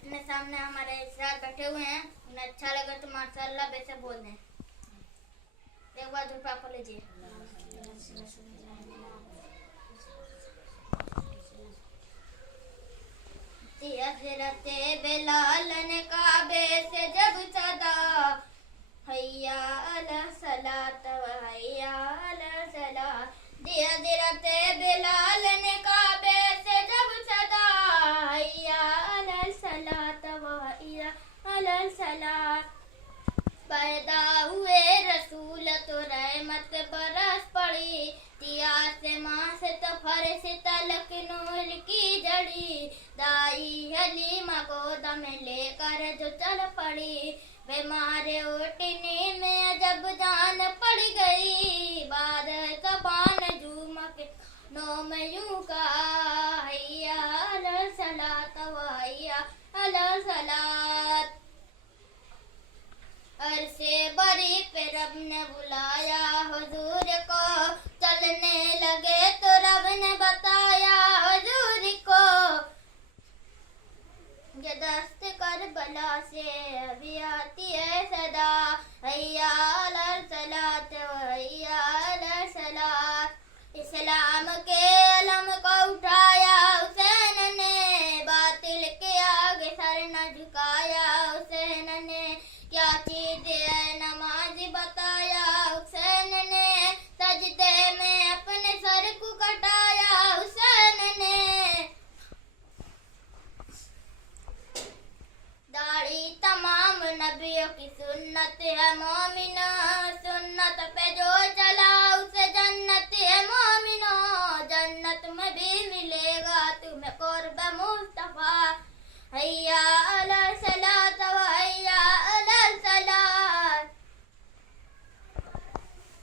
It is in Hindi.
इतने सामने हमारे साथ बैठे हुए हैं, उन्हें अच्छा लगा तो माशाल्लाह वैसे बोल दें। एक बार धूप आपको लीजिए। हज़रते बिलाल ने काबे से जब सदा हैया अला सलात व हैया अला सलात, हज़रते बिलाल ने काबे से जब सदा हैया अला सलात व हैया अला सलात, पैदा हुए रसूल तो रहमत बरस पड़ी, तिया से माँ से तो फर्श तलक नूर की जड़ी, दाई हलीमा गोद में लेकर जो चल पड़ी, बीमारे ओटने में जब जान पड़ गई, बाद जबान झूम के नोम यूं का हैया अला सलात व हैया अला सलात। अरसे बरी पे रब ने बुलाया हुजूर को, चलने लगे तो रब ने बताया हुजूर को, ये दस्त करबला से अभी आती है सदा, हैया अला सलात व हैया अला सलात। इस्लाम के अलम को उठाया हुसैन ने, बातिल के आगे सर न झुकाया हुसैन ने, क्या चीज है नमाज बताया हुसैन ने, सजदे में अपने सर को कटाया हुसैन ने, दाढ़ी तमाम नबियों की सुन्नत है मोमिना,